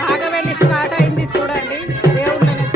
Nagavelli start అయింది చూడండి దేవుళ్ళని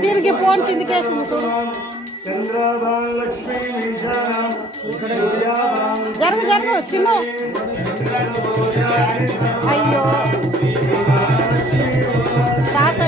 దీనికి ఫోన్ కిందకేసింది చూడు. జరుగు జరుగు చిన్న. అయ్యో రాత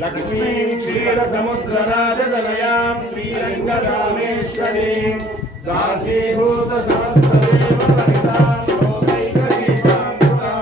लक्ष्मी क्षीर समुद्रराजतनयां श्रीरंगरामेश्वरी दासीभूत समस्तदेव वनितां लोकैकदीपां पुरां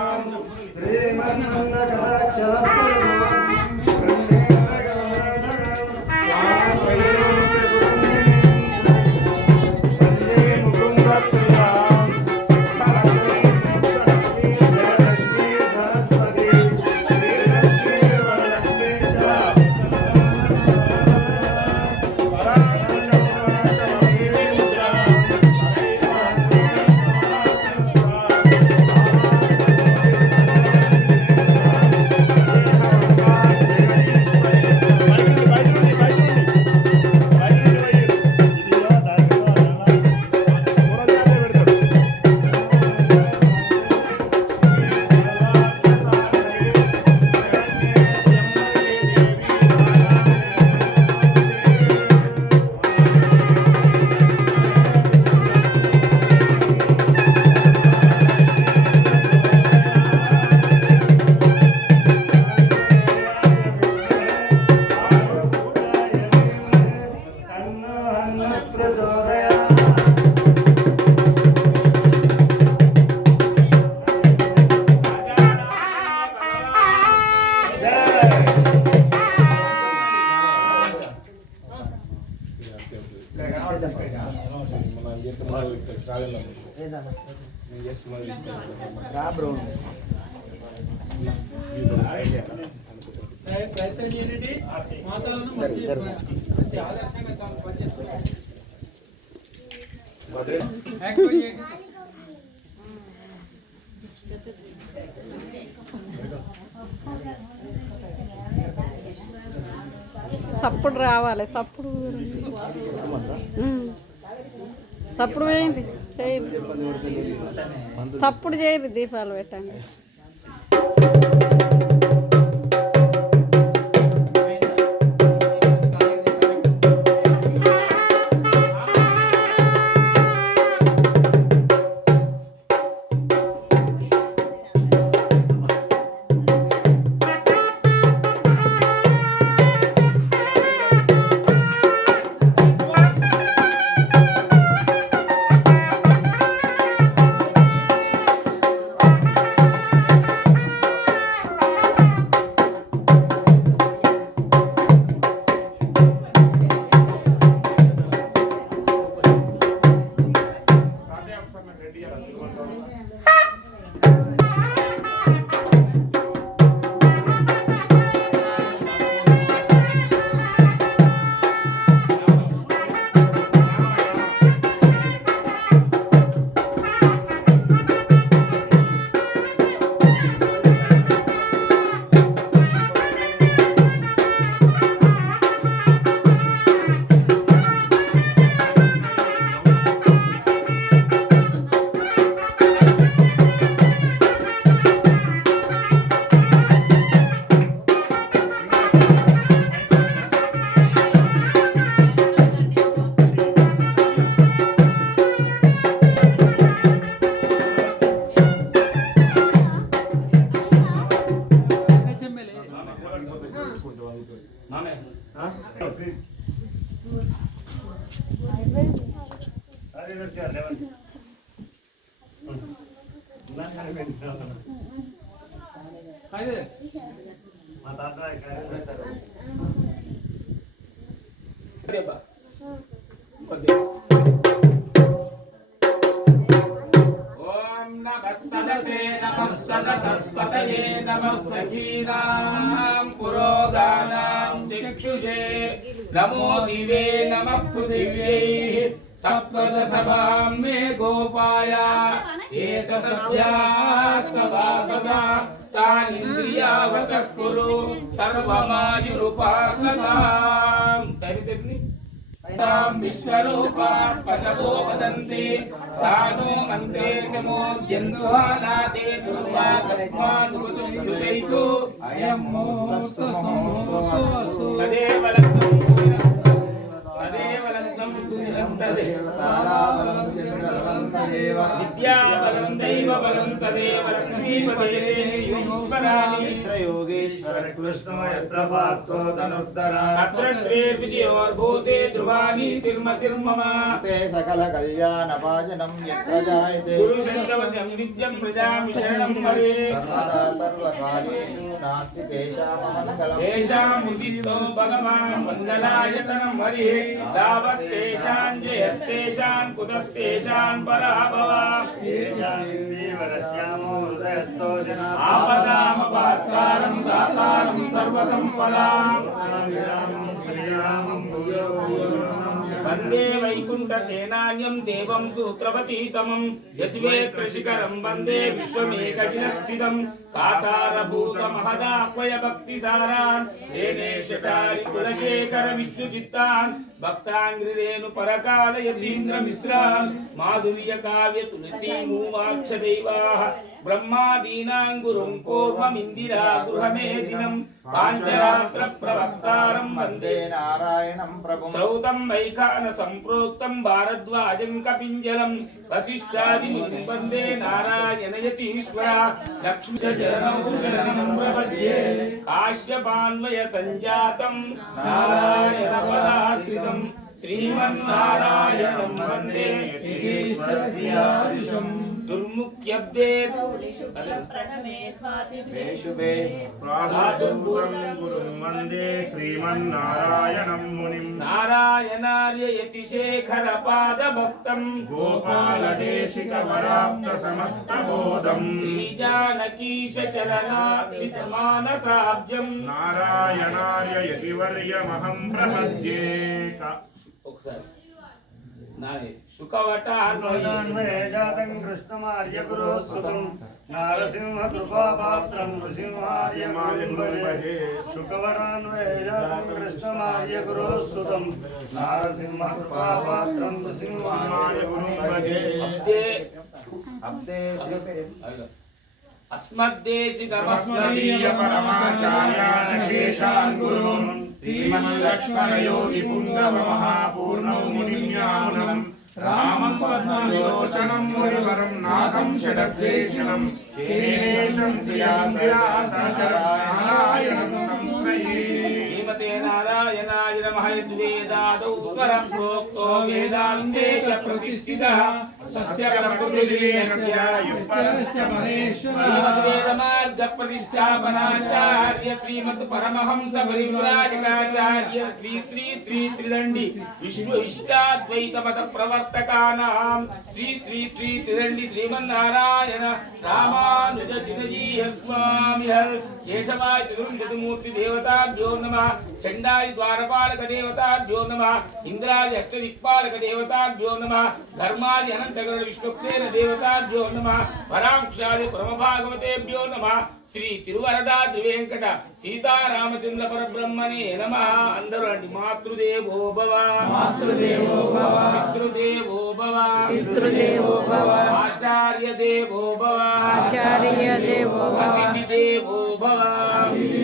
ప్రయత్నం చేయండి మాతలను మంచి ఆదర్శంగా పనిచేస్తారు. సప్పుడు రావాలి, సప్పుడు సప్పుడు వేయండి, చేయండి, సప్పుడు చేయండి, దీపాలు పెట్టండి. కొద్దిగా सदसस्पतये नमः सखीनां पुरोगानां चक्षुषे नमो दिवे नमः पृथिव्यै सप्तदशवां मे गोपाय एष सत्या सदा सदा तानिन्द्रियावतः कुरु सर्वमायुरुपासनां विश्वरूपा पशवो वदन्ति सानो मन्त्रे समोद्यन्त्वानाते दुर्वा तस्मादुपतुश्च्युतैतु अयं मोक्तसमोक्तो तदेव लग्नं सुनिरन्तदेव विद्याबलं दैवबलं तदेव लक्ष्मीपते युष्मराणि योगेश्वर कृष्णो यत्र पात्रो धनुर्धरा तत्र श्रेर्विजयोर्भूते ध्रुवाणि तिर्मतिर्मम ते सकल कल्याण भाजनं यत्र जायते गुरुशब्दवद्यं नित्यं मृजामि शरणं वरे सर्वदा सर्वकालेषु नास्ति तेषाममङ्गलम् तेषां मुदितो भगवान् मङ्गलायतनं हरिः तावत्तेषां जयस्तेषां कुतस्तेषां पराभव देवरस्यामो हृदयस्थो जना आपदामपात्तारं दातारं सर्वसम्पदां श्रीरामं भूयो वन्दे वैकुण्ठसेनान्यं देवं सूत्रपतितमं यद्वेत्रशिखरं वन्दे विश्वमेकजिनस्थितं कासारभूतमहदाह्वय भक्तिसारान् सेनेशटारि कुलशेखर विष्णुचित्तान् भक्ताङ्घ्रिरेणु परकाल यतीन्द्रमिश्रान् माधुर्यकाव्य तुलसीमूमाक्षदैवाः ब्रह्मादीनां गुरुं पूर्वमिन्दिरा गृहमेदिनं पाञ्चरात्र प्रवक्तारं वन्दे नारायणं प्रभुं सौतं वैखान सम्प्रोक्तं भारद्वाजं कपिञ्जलं वसिष्ठादिमुनिं वन्दे नारायणयतीश्वरा लक्ष्मीचरणौ शरणं प्रपद्ये काश्यपान्वय सञ्जातं नारायणपदाश्रितं श्रीमन्नारायणं वन्दे योगेश्वरस्यादिशम् दुर्मुख्यब्दे शुभे गुरुं वन्दे श्रीमन्नारायणं मुनिं नारायणार्य यतिशेखरपादभक्तं गोपालदेशिकवराप्तसमस्तबोधम् श्रीजानकीशचरणार्पितमानसाब्जं नारायणार्य यतिवर्यमहं प्रपद्ये ఒకసారి నాయ్ శుకవటాన్వయే जातं कृष्णमार्य गुरुस्तुतं नारसिंह कृपापात्रं नृसिंहार्य भजे शुकवटान्वये जातं कृष्णमार्य गुरुस्तुतं नारसिंह कृपापात्रं नृसिंहार्य भजे अब्दे अस्मद्देशिकमस्मदीय परमाचार्यान् शेषान् गुरून् श्रीमन्लक्ष्मणयोगि पुङ्गवमहापूर्णौ मुनिन्यामुनं रामं पद्मलोचनं मुनिवरं नाथं षडद्वेषणं केशं श्रियासहचरायणं संश्रये श्रीमते नारायणाय नमः यद्वेदादौ स्वरं प्रोक्तो वेदान्ते च प्रतिष्ठितः तस्य प्रकृतिलीनस्य युक्तस्य महेश्वरः श्रीमद्वेदमार्ग प्रतिष्ठापनाचार्य श्रीमत् परमहंस परिव्राजकाचार्य श्री श्री श्री त्रिदण्डी विश्व इष्टाद्वैत मत प्रवर्तकानां श्री श्री श्री त्रिदण्डी श्रीमन्नारायण रामानुज चिरंजीव स्वामी केशवाय चतुर्विंशतिमूर्ति देवताभ्यो नमः चण्डाय द्वारपालक देवताभ्यो नमः इंद्राय अष्टदिक्पालक देवताभ्यो नमः धर्मादि अनंतगरुड़ विश्वक्सेन देवताभ्यो नमः परांक्षादि परमभागवतेभ्यो नमः श्री तिरुवरदाद्रि वेंकट सीतारामचंद्र परब्रह्मणे नमः अंदरू अंडी मातृदेवो भव मातृदेवो भव पितृदेवो भव पितृदेवो भव आचार्य देवो भव आचार्य देवो भव अतिथि देवो भव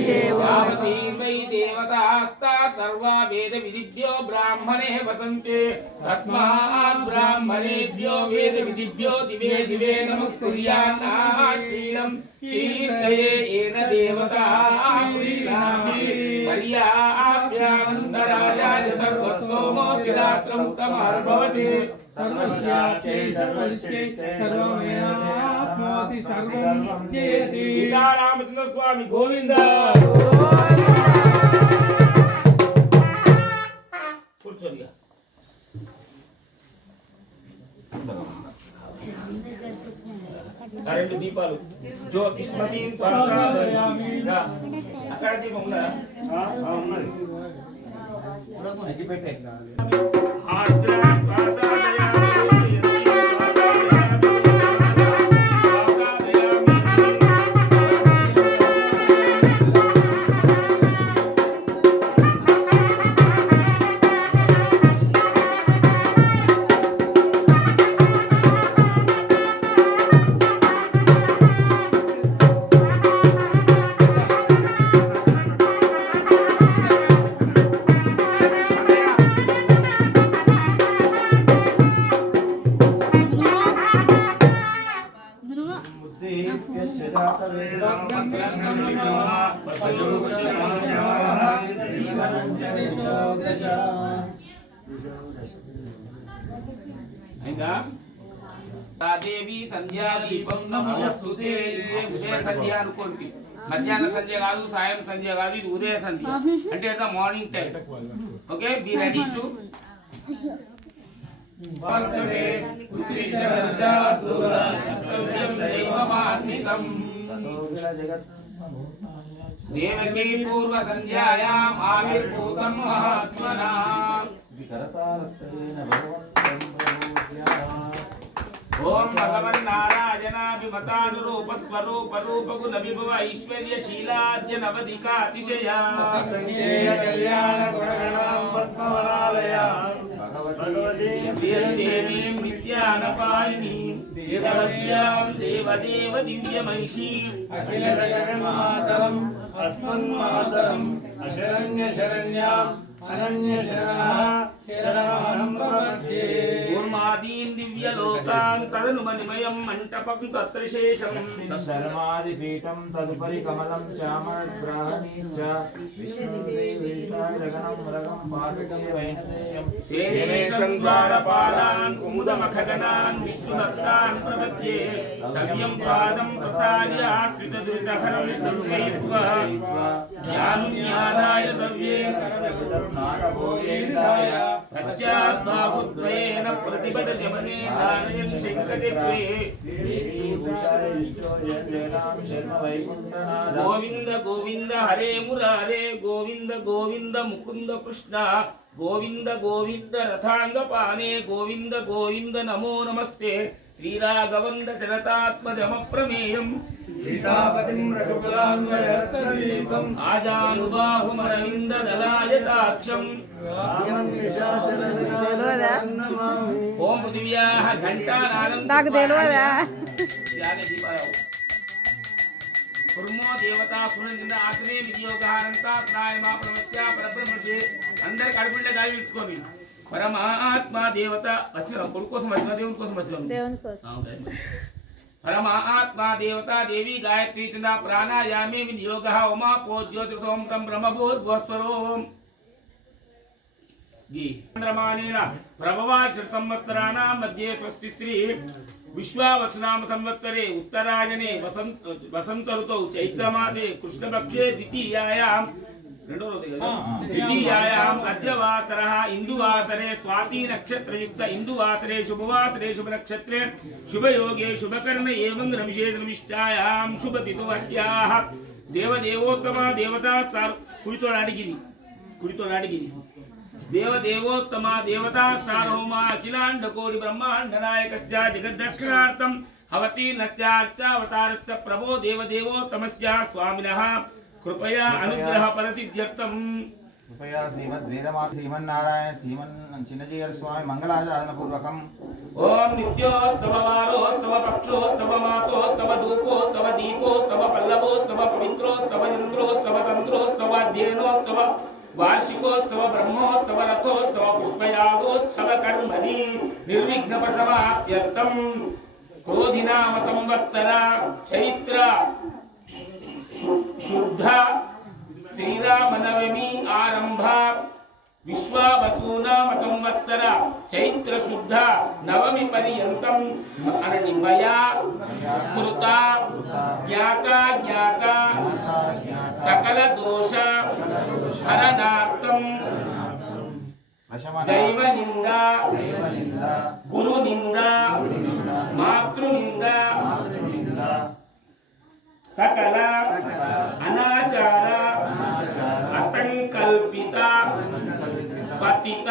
देवो यावती वै देवतास्ता सर्वा वेद विधिभ्यो ब्राह्मणे वसन्ते तस्मात् ब्राह्मणेभ्यो वेद विधिभ्यो दिवे दिवे नमस्कुर्यान्नाः श्रीरं कीर्तये येन देवता प्रीणामि पर्याप्यानन्दराजाय सर्वस्वमोतिरात्रं तमर्भवति सर्वस्याप्यै सर्वस्यै सर्वमेवाप्नोति सर्वं जयति सीतारामचंद्र स्वामी गोविंद కూర్చోనిగా రెండు దీపాలు జో కిస్మతి అక్కడ దీపం ఉందా దేవి సంధ్యా దీపం నమోస్తుతే ఉదయ సంధ్య అనుకోండి మధ్యాహ్న సంధ్య కాదు సాయం సంధ్య కాదు ఇది ఉదయ సంధ్య అంటే morning time okay be ready to Devaki పూర్వ సంధ్యాయాం ఆవిర్భూతం మహాత్మనా ఓం భగవన్నారాయణాభిమతానురూప స్వరూప రూపగుణ విభవ ఐశ్వర్య శీలాద్య నవధికాతిశయ దేవీం విద్యానపాయిని దేవవ్యాం దేవదేవ దివ్యమైషీ అఖిల జగన్మాతరం అస్మన్మాతరం అశరణ్య శరణ్యాం అనన్య శరణమహం ప్రపద్యే కూర్మాదీన్ దివ్యలోకాన్ తదనుమనిమయం మంటపం తత్రశేషం ధర్మాదిపీఠం తదుపరి కమలం చామగ్రహణీం చ విష్ణుదేవీశాయ జగనం మృగం పార్వతీ వైనతేయం శేషం ద్వారపాలాన్ కుముదమఖగణాన్ విష్ణుదత్తాన్ ప్రపద్యే సవ్యం పాదం ప్రసార్య ఆశ్రితదురితహరం సంశయిత్వా జ్ఞానాయ సవ్యే నాగభోగేంద్రాయ తచ్చాద్బాహుద్వయేన ప్రతిపదశమనే నారయన్ శంకరిత్వే దేవీ భూషాయ విష్ణు జయదాం శర్మ వైకుంఠనాథ గోవింద గోవింద హరే మురారే గోవింద గోవింద ముకుంద కృష్ణ గోవింద గోవింద రథాంగపానే గోవింద గోవింద నమో నమస్తే శ్రీరాఘవంద చరతాత్మజమప్రమేయం సీతాపతిం రఘుకులాన్వయర్తదీపం ఆజానుబాహుమరవింద దళాయతాక్షం తెలియదా ఓం పృథివ్యాః ఘంటానాదం నాకు తెలియదా కుర్మో దేవతా సునంద ఆసనే వినియోగానంతా స్నాయమా ప్రవత్య పరబ్రహ్మచే అందరి కడుపుండే గాలి పిలుచుకోమి పరమాత్మ దేవత వచ్చిన కొడుకు కోసం వచ్చిన దేవుని కోసం వచ్చిన దేవుని కోసం పరమాత్మ దేవత దేవి గాయత్రీ చంద ప్రాణాయామే వినియోగ ఉమాపో జ్యోతిషోం తం బ్రహ్మభూర్భస్వరోం చంద్రమానేన ప్రభవాశ సంవత్సరాణాం మధ్యే స్వస్తి శ్రీ విశ్వావసునామ సంవత్సరే ఉత్తరాయణే వసంత ఋతౌ చైత్రమాసే కృష్ణపక్షే ద్వితీయాయాం రెండో రోజు కదా ద్వితీయాయాం అద్యవాసరః ఇందువాసరే స్వాతి నక్షత్రయుక్త ఇందువాసరే శుభవాసరే శుభ నక్షత్రే శుభయోగే శుభకర్ణ ఏవం రవిషేదమిష్టాయాం శుభతిథో అస్యాః దేవదేవోత్తమ దేవతా కుడితో అడిగింది దేవదేవోత్తమ దేవతా సార్వభౌమ అఖిలాండ కోటి బ్రహ్మాండ నాయకస్య జగద్దక్షిణార్థం హవతి నస్యార్చావతారస్య ప్రభో దేవదేవోత్తమస్య స్వామినః కృపయా అనుగ్రహ పరసిద్ధ్యర్థం కృపయా శ్రీమన్నారాయణ చిన్నజీయర స్వామి మంగళాచారణ పూర్వకం ఓం నిత్యోత్సవ వారోత్సవ పక్షోత్సవ మాసోత్సవ ధూపోత్సవ దీపోత్సవ పల్లవోత్సవ పవిత్రోత్సవ యంత్రోత్సవ తంత్రోత్సవ అధ్యయనోత్సవ వార్షికోత్సవ బ్రహ్మోత్సవ రథోత్సవ పుష్పయాగోత్సవ కర్మణి నిర్విఘ్న ప్రసవాప్యర్థం క్రోధినామ సంవత్సర చైత్ర శుద్ధ శ్రీరామనవమి ఆరంభ విశ్వావసూనామ సంవత్సర చైత్ర శుద్ధ నవమి పర్యంతం అననిమయా కృత జ్ఞాత సకల దోష హరణార్థం దైవ నింద గురు నింద మాతృ నింద సకల అనాచార అసంకల్పిత పతిత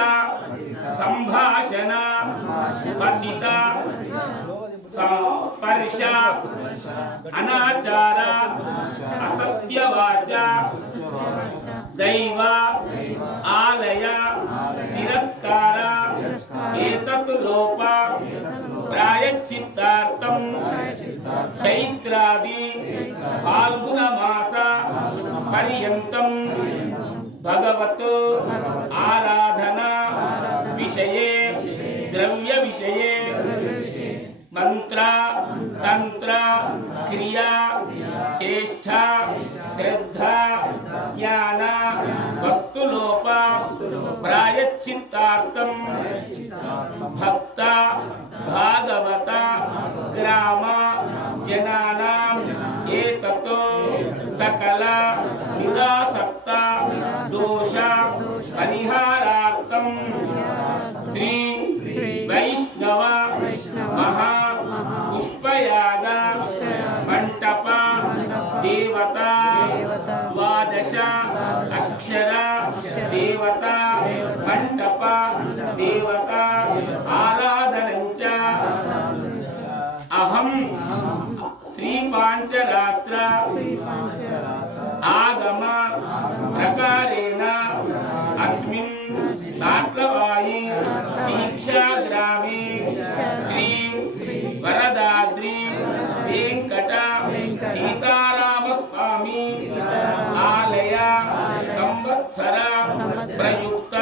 సంభాషణ పతిత స్పర్శ అనాచార అసత్యవాచ దైవ ఆలయ తిరస్కార ఏతత్ లోప ప్రాయశ్చిత్తార్థం చైత్రాది ఫాల్గుణ మాస పర్యంతం భగవత్ ఆరాధన విషయే ద్రవ్య విషయే మంత్ర తంత్ర క్రియా చేష్ట శ్రద్ధ జ్ఞాన వస్తులోప ప్రాయశ్చిత్తార్థం భక్త భాగవత గ్రామ జనానాం ఏతతో సకల నిరాసక్త దోష పరిహారార్థం శ్రీ వైష్ణవ మహా పుష్పయాగ మంటప దేవత ద్వాదశ అక్షర దేవత మంటప దేవత ఆరాధనంచ అహం శ్రీ పాంచరాత్ర ఆగమ ప్రకారేణ అస్మిన్ తాట్లవాయి దీక్షా గ్రామే శ్రీ వరదాద్రి వెంకట సీతారామ స్వామి ఆలయ సంవత్సర ప్రయుక్త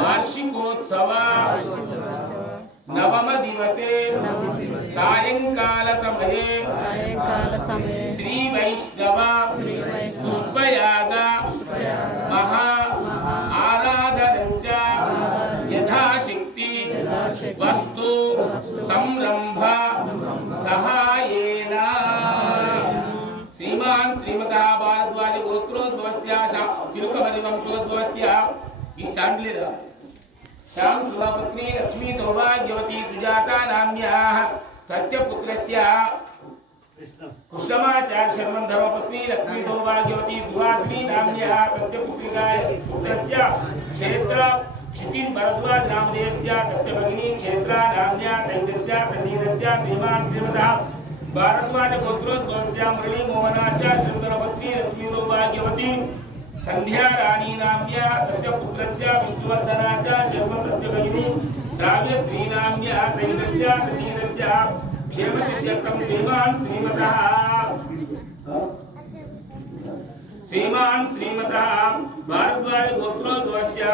వార్షికోత్సవ నవమ దివసే సాయంకాల సమయే శ్రీ వైష్ణవ పుష్పయాగ మహా ఆరాధనంచ యథాశక్తి వస్తు సంరంభ సహాయేన శ్రీమాన్ శ్రీమతా భారద్వాజ గోత్రోద్భవస్య చిలుకమణి వంశోద్భవస్య ఈ స్టాండ్ లేదా श्याम सुमपत्नी लक्ष्मी सौभाग्यवती सुजाता नाम्याः तस्य पुत्रस्य कृष्णमाचार्य शर्मन् धर्मपत्नी लक्ष्मी सौभाग्यवती सुहासिनी नाम्याः तस्य पुत्रस्य क्षेत्र क्षितिज भरद्वाज नामधेयस्य तस्य भगिनी क्षेत्र नाम्या सहितस्य सन्निधस्य श्रीमान् श्रीमतः भारद्वाज गोत्रोद्भवस्य मुरली मोहनाचार्य शर्मधर्मपत्नी लक्ष्मी सौभाग्यवती संध्या रानी नाम्या तस्य पुत्रस्य विष्णुवर्धनाचा जन्म तस्य भगिनी श्राव्य श्री नाम्या सहितस्य सतीरस्य क्षेमसिद्ध्यर्थं श्रीमान् श्रीमतः भारद्वाज गोत्रोद्भवस्य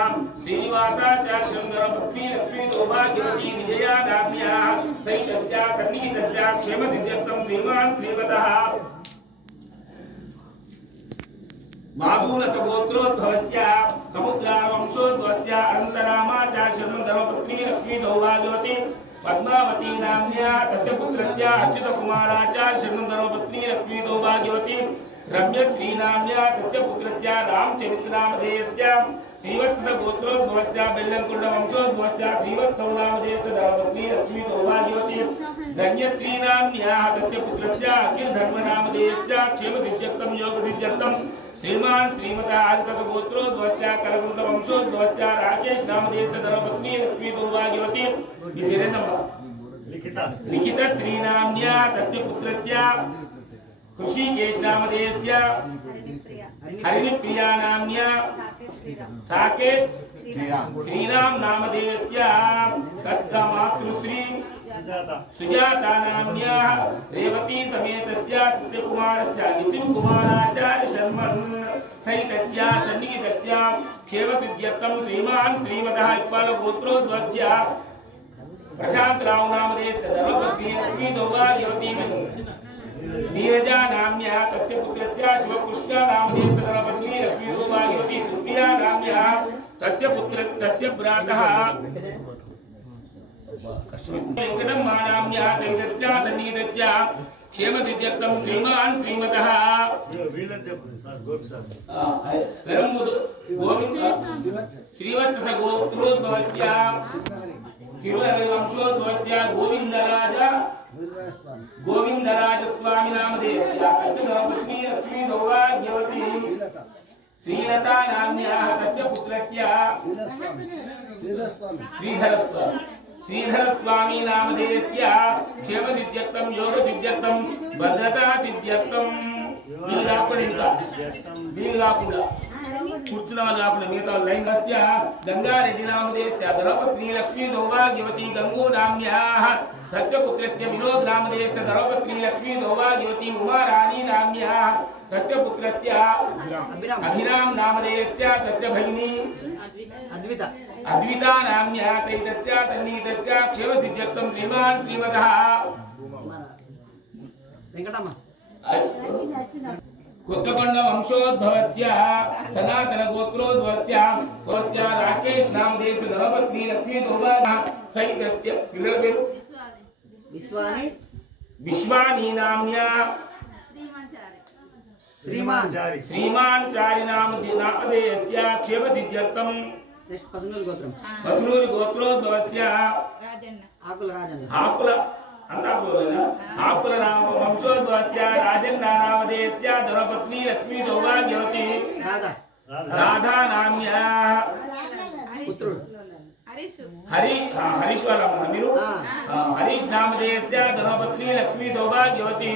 श्रीनिवासाचार्य शर्मधर्मपत्नी लक्ष्मी सौभाग्यवती विजया नाम्या सहितस्य सन्निहितस्य क्षेमसिद्ध्यर्थं श्रीमान् श्रीमतः माधुरस गोत्रोद्भवस्य समुद्रावंशोद्भवस्य अनन्तरामाचार्य शर्मधर्मपत्नी लक्ष्मी सौभाग्यवती पद्मावती नाम्या तस्य पुत्रस्य अच्युतकुमाराचार्य शर्मधर्मपत्नी लक्ष्मी सौभाग्यवती रम्यश्री नाम्या तस्य पुत्रस्य रामचरित्रनामधेयस्य श्रीवत्स गोत्रोद्भवस्य बेल्लंकुंड वंशोद्भवस्य श्रीवत्सौ नामधेयस्य धर्मपत्नी लक्ष्मी सौभाग्यवती धन्यश्री नाम्या तस्य पुत्रस्य अखिल धर्मनामधेयस्य क्षेमसिद्ध्यर्थं योगसिद्ध्यर्थं श्रीमान् श्रीमता आदित्य गोत्रोद्भवस्य करकुंड वंशोद्भवस्य राकेश नामधेयस्य धर्मपत्नी लक्ष्मी सौभाग्यवती लिखित श्री नाम्या तस्य पुत्रस्य कृषिकेश नामधेयस्य हरिप्रिया नाम्या साकेत श्रीराम नामधेयस्य तस्य मातृश्री सुजाता नाम्या रेवती समेतस्य तस्य कुमारस्य नितिन कुमाराचार्य शर्मन् सहितस्य सन्निहितस्य क्षेमसिद्ध्यर्थं श्रीमान् श्रीमतः इक्बाल गोत्रोद्भवस्य प्रशांत राव नामधेयस्य धर्मपत्नी लक्ष्मी सौभाग्यवती नीरजा नाम्या तस्य पुत्रस्य शिवकृष्ण नामधेयस्य धर्मपत्नी लक्ष्मी सौभाग्यवती सुप्रिया नाम्या तस्य भ्रातः वेंकटम नाम्या सहितस्य सन्निहितस्य क्षेम सिद्ध्यर्थम श्रीमान श्रीमतः गोविंद श्रीवत्स गोत्रोद्भवस्य तिरुवंशोद्भवस्य गोविंदराज स्वामी नामधेयस्य तस्य धर्मपत्नी लक्ष्मी सौभाग्यवती श्रीलता नाम्न्याः तस्य पुत्रस्य श्रीधर स्वामी नामधेयस्य क्षेम सिद्ध्यर्थम योग सिद्ध्यर्थम भद्रता सिद्ध्यर्थम వీలుగాకుండా కూర్చున్న వాళ్ళు కాకుండా మిగతా లైన్ వస్య గంగారెడ్డి నామధేయస్య ధర్మపత్ని లక్ష్మీ సౌభాగ్యవతి గంగూ నామ్యాః తస్య పుత్రస్య వినోద్ నామధేయస్య ధర్మపత్ని లక్ష్మీ సౌభాగ్యవతి ఉమారాణి నామ్యాః తస్య పుత్రస్య అభిరామ్ నామధేయస్య తస్య భగిని అద్వితా నామ్యాः సహితస్య తన్నీతస్య క్షేమ సిద్ధ్యర్థం శ్రీమాన్ శ్రీమతః వెంకటమ్మ కొత్తకొండ వంశోద్భవస్య సనాతన గోత్రోద్భవస్య తస్య రాకేష్ నామధేయస్య ధర్మపత్ని లక్ష్మీ సౌభాగ్య సహితస్య పిల్లల పేరు విశ్వాని నామ్యా శ్రీమాన్ చారి నామధేయస్య క్షేమ సిద్ధ్యర్థం పసునూరు గోత్రోద్భవస్య ఆకుల వంశోద్భవస్య రాజన్న నామధేయస్య ధర్మపత్ని లక్ష్మీ సౌభాగ్యవతి రాధా నామ్యాః హరీష్ వాళ్ళ మీరు హరీష్ నామధేయస్య ధర్మపత్ని లక్ష్మీ సౌభాగ్యవతి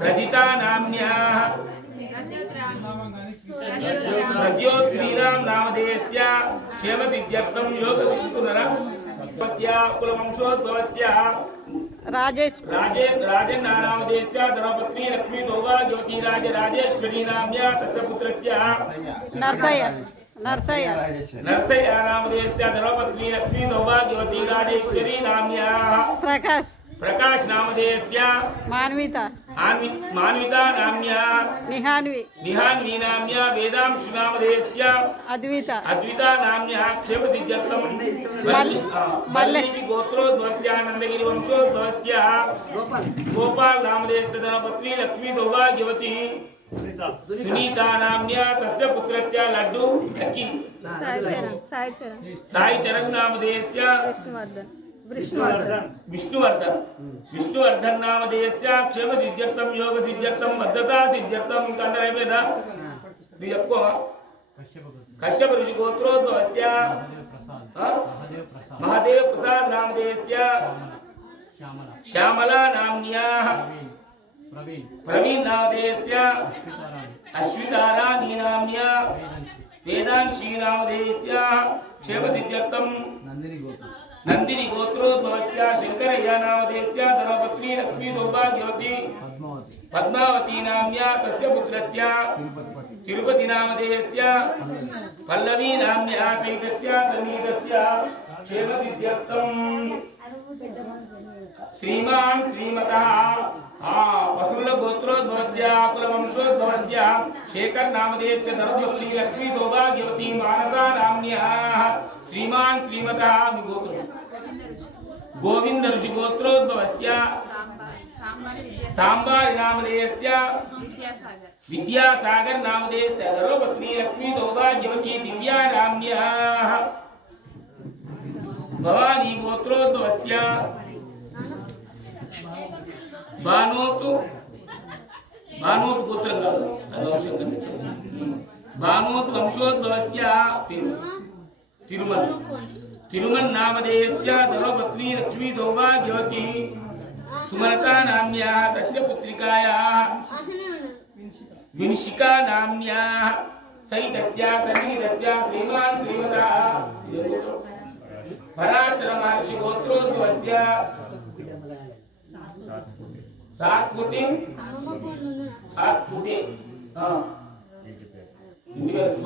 ప్రజితా నామ్యాః ప్రద్యోత్ శ్రీరామ్ నామధేయస్య క్షేమ సిద్ధ్యర్థం యోగ కులవంశోద్భవస్య రాజేంద్ర నామధేయస్య ధర్మపత్ని లక్ష్మీ సౌభాగ్యవతి రాజరాజేశ్వరీ నామ్యా తస్య పుత్రస్య నర్సయ్య నామధేయస్య ధర్మపత్ని లక్ష్మీ సౌభాగ్యవతి రాజేశ్వరీ నామ్యా ప్రకాష్ నామధేయస్య మాన్వితా నామ్యా నిహాన్వి నామ్యా వేదాంశు నామధేయస్య అద్వితా నామ్యా క్షేమ సిద్ధ్యర్థం మల్లికి గోత్రోద్భవస్య నందగిరి వంశోద్భవస్య గోపాల్ నామధేయస్య ధర్మపత్ని లక్ష్మీ సౌభాగ్యవతి సునీతా నామ్యా తస్య పుత్రస్య లడ్డు లక్కీ సాయి చరణ్ నామధేయస్య విష్ణువర్ధన్ నామధేయస్య క్షేమ సిద్ధ్యర్థం యోగ సిద్ధ్యర్థం భద్రతా సిద్ధ్యర్థం ఇంకా అందరూ అయిపోయిందా నువ్వు చెప్పుకో కశ్యప ఋషి గోత్రోద్భవస్య మహాదేవ ప్రసాద్ నామధేయస్య శ్యామలా నామ్న్యాః ప్రవీణ్ నామధేయస్య అశ్వితారాణి నామ్న్యా వేదాంశీ నామధేయస్య క్షేమ సిద్ధ్యర్థం నందిని గోత్రోద్భవస్య శంకరయ్య నామధేయస్య ధర్మపత్ని లక్ష్మీ సౌభాగ్యవతి పద్మావతి నామ్యా తస్య పుత్రస్య తిరుపతి నామధేయస్య పల్లవి నామ్యా సహితస్య తన్నీతస్య క్షేమ సిద్ధ్యర్థం శ్రీమాన్ శ్రీమతః పశువుల గోత్రోద్భవస్య కులవంశోద్భవస్య శేఖర్ నామధేయస్య ధర్మపత్ని లక్ష్మీ సౌభాగ్యవతి మానసా నామ్యాః శ్రీమాన్ శ్రీమతః మీ గోత్రం గోవింద ఋషి గోత్రోద్భవస్య సాంబారి నామధేయస్య విద్యాసాగర్ నామధేయస్య ధర్మపత్ని లక్ష్మీ సౌభాగ్యవతి దివ్యా నామ్యాః భవానీ గోత్రోద్భవస్య భానోతు గోత్రం కాదు భానోతు వంశోద్భవస్య తిరుమల్ నామధేయస్య ధర్మపత్ని లక్ష్మీ సౌభాగ్యవతి సుమలతా నామ్యాః తస్య పుత్రికాయాః వింశికా నామ్యాః సహితస్య తన్నీతస్య శ్రీమాన్ శ్రీమతః పరాశర మహర్షి గోత్రోద్భవస్య సాత్పుటి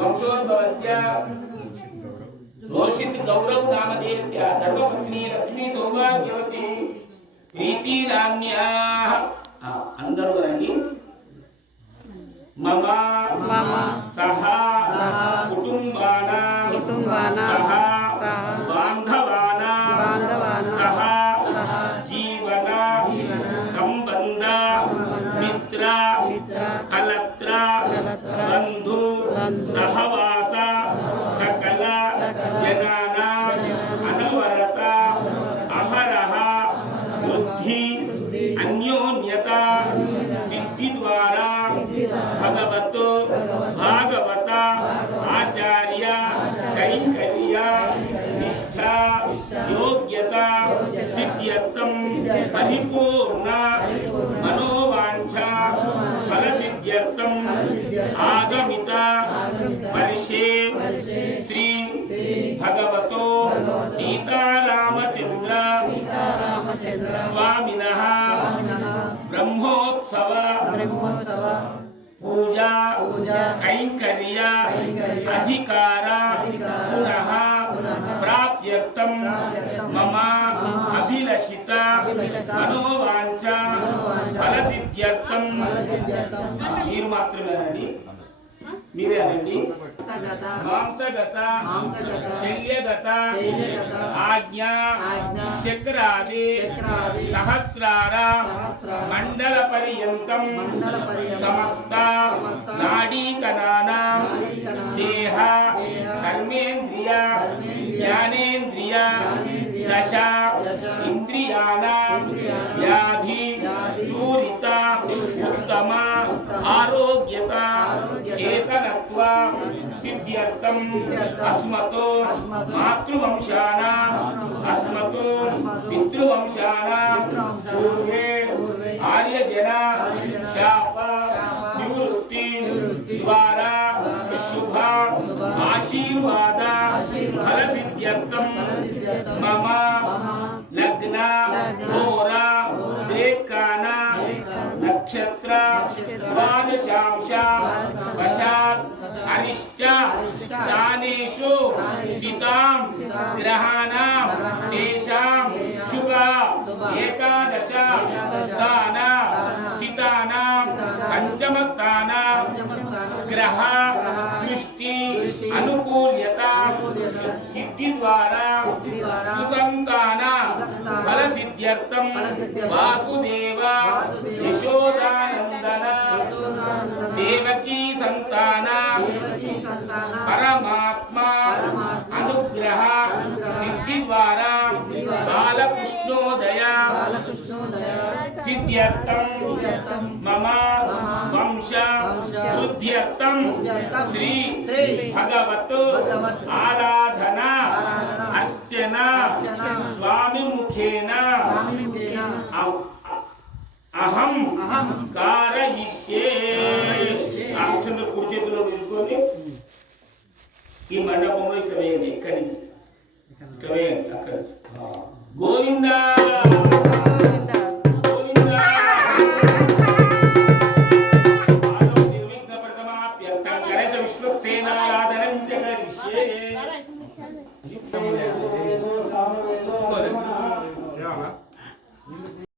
వంశోద్భవస్య రోషిత్ గౌరవ్ నామధేయస్య ధర్మపత్ని లక్ష్మీ సౌభాగ్యవతి ప్రీతి నామ్యాః అందరూ రండి మమ సహ కుటుంబానాం సహ బాంధవానాం సహ జీవన జ్ఞాన అనవరత అహరహ బుద్ధి అన్యోన్యత సిద్ధి ద్వారా భగవతో భాగవత ఆచార్య కైంకర్య నిష్ఠ యోగ్యత సిద్ధ్యర్థం పరిపూర్ణ మనోవాంఛ ఫల సిద్ధ్యర్థం ఆగమిత వర్షే శ్రీ భగవతో సీతారామచంద్ర స్వామినః బ్రహ్మోత్సవ పూజా కైంకర్య అధికార పునః ప్రాప్త్యర్థం మమ అభిలషిత మనోవాంఛ ఫలసిద్ధ్యర్థం. మీరు మాత్రమేనండి, మీరే అనండి. మాంసగత శల్యగత ఆజ్ఞా చక్రాది సహస్రార మండల పర్యంతం సమస్త నాడీకణానాం దేహ కర్మేంద్రియ జ్ఞానేంద్రియ దశ ఇంద్రియాణాం వ్యాధి దూరిత ఉత్తమ ఆరోగ్యత చేతనత్వ సిద్ధ్యర్థం అస్మతో మాతృవంశానాం అస్మతో పితృవంశానాం పూర్వే ఆర్యజన శాప నివృత్తి ద్వారా శుభ ఆశీర్వాద ఫల సిద్ధ్యర్థం మమ లగ్న హోర శ్రేకాన నక్షత్ర ద్వాదశాంశ వశాత్ అరిష్ట స్థానేషు స్థితాం గ్రహాణాం తేషాం శుభ ఏకాదశ స్థాన స్థితానాం పంచమ స్థాన గ్రహ దృష్టి అనుకూల్యత సిద్ధి ద్వారా సుసంతాన ఫల సిద్ధ్యర్థం వాసుదేవ యశోదానందన దేవకీ సంతాన పరమాత్మ అనుగ్రహ సిద్ధి ద్వారా బాలకృష్ణోదయ సిద్ధ్యర్థం మమ వంశ వృద్ధ్యర్థం శ్రీ భగవత్ ఆరాధన అర్చన స్వామి ముఖేన అహం కారయిష్యే. రామచంద్ర కుడి చేతిలో తీసుకొని ఈ మండపంలో ఇక్కడ వేయండి, ఇక్కడి నుంచి ఇక్కడ వేయండి, అక్కడి నుంచి. గోవిందా.